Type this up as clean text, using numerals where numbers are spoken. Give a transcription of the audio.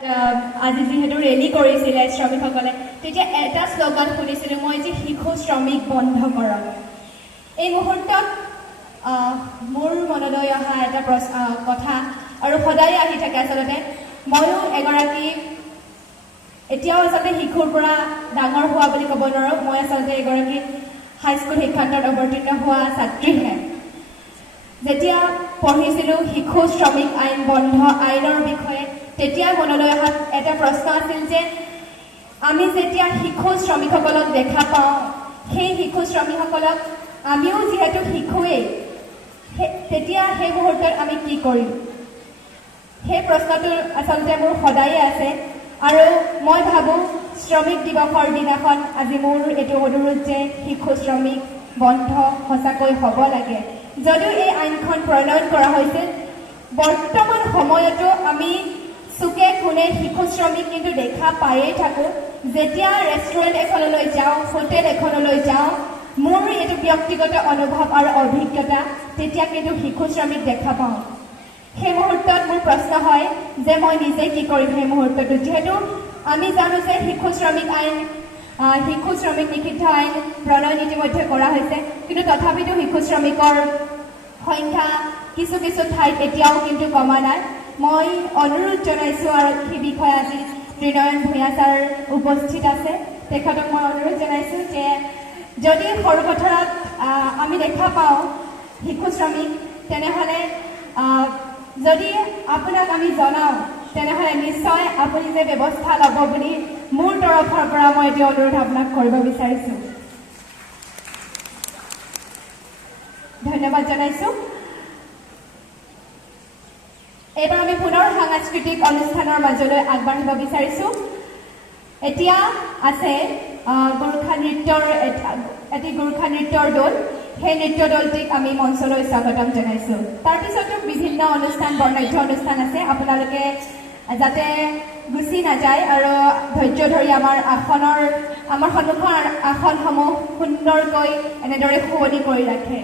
আজি যেহেতু ৰেলী কৰিছিলে শ্ৰমিকসকলে তেতিয়া এটা শ্লোগান শুনিছিলোঁ মই যে শিশু শ্ৰমিক বন্ধ কৰক। এই মুহূৰ্তত মোৰ মনলৈ অহা এটা কথা আৰু সদায় আহি থাকে আচলতে ময়ো এগৰাকী এতিয়াও আচলতে শিশুৰ পৰা ডাঙৰ হোৱা বুলি ক'ব নোৱাৰোঁ। মই আচলতে এগৰাকী হাইস্কুল শিক্ষান্তত অৱতীৰ্ণ হোৱা ছাত্ৰীহে। যেতিয়া পঢ়িছিলোঁ শিশু শ্ৰমিক আইন বন্ধ আইনৰ বিষয়ে তেতিয়া মনলৈ অহা এটা প্ৰশ্ন আছিল যে আমি যেতিয়া শিশু শ্ৰমিকসকলক দেখা পাওঁ সেই শিশু শ্ৰমিকসকলক আমিও যিহেতু শিশুৱেই তেতিয়া সেই মুহূৰ্তত আমি কি কৰিম? সেই প্ৰশ্নটো আচলতে মোৰ সদায়ে আছে আৰু মই ভাবোঁ শ্ৰমিক দিৱসৰ দিনাখন আজি মোৰ এইটো অনুৰোধ যে শিশু শ্ৰমিক বন্ধ সঁচাকৈ হ'ব লাগে। যদিও এই আইনখন প্ৰণয়ন কৰা হৈছিল বৰ্তমান সময়তো আমি চুকে কোণে শিশু শ্ৰমিক কিন্তু দেখা পায়েই থাকোঁ। যেতিয়া ৰেষ্টুৰেণ্ট এখনলৈ যাওঁ হোটেল এখনলৈ যাওঁ মোৰ এইটো ব্যক্তিগত অনুভৱ আৰু অভিজ্ঞতা তেতিয়া কিন্তু শিশু শ্ৰমিক দেখা পাওঁ। সেই মুহূৰ্তত মোৰ প্ৰশ্ন হয় যে মই নিজে কি কৰিম সেই মুহূৰ্তটোত। যিহেতু আমি জানো যে শিশু শ্ৰমিক নিষিদ্ধ আইন প্ৰণয়ন ইতিমধ্যে কৰা হৈছে কিন্তু তথাপিতো শিশু শ্ৰমিকৰ সংখ্যা কিছু কিছু ঠাইত এতিয়াও কিন্তু কমা নাই। মই অনুৰোধ জনাইছোঁ আৰক্ষী বিষয়া আজি ত্ৰিনয়ন ভূঞা ছাৰ উপস্থিত আছে তেখেতক মই অনুৰোধ জনাইছোঁ যে যদি সৰুপথাৰত আমি দেখা পাওঁ শিশু শ্ৰমিক তেনেহ'লে যদি আপোনাক আমি জনাওঁ তেনেহ'লে নিশ্চয় আপুনি যে ব্যৱস্থা ল'ব বুলি মোৰ তৰফৰ পৰা মই এটি অনুৰোধ আপোনাক কৰিব বিচাৰিছোঁ। ধন্যবাদ জনাইছোঁ। এইবাৰ আমি পুনৰ সাংস্কৃতিক অনুষ্ঠানৰ মাজলৈ আগবাঢ়িব বিচাৰিছোঁ। এতিয়া আছে গোৰ্খা নৃত্যৰ দল। সেই নৃত্য দলটিক আমি মঞ্চলৈ স্বাগতম জনাইছোঁ। তাৰপিছতো বিভিন্ন অনুষ্ঠান বৰ্ণাঢ্য অনুষ্ঠান আছে। আপোনালোকে যাতে গুচি নাযায় আৰু ধৈৰ্য ধৰি আমাৰ সন্মুখৰ আসনসমূহ সুন্দৰকৈ এনেদৰে শুৱনি কৰি ৰাখে।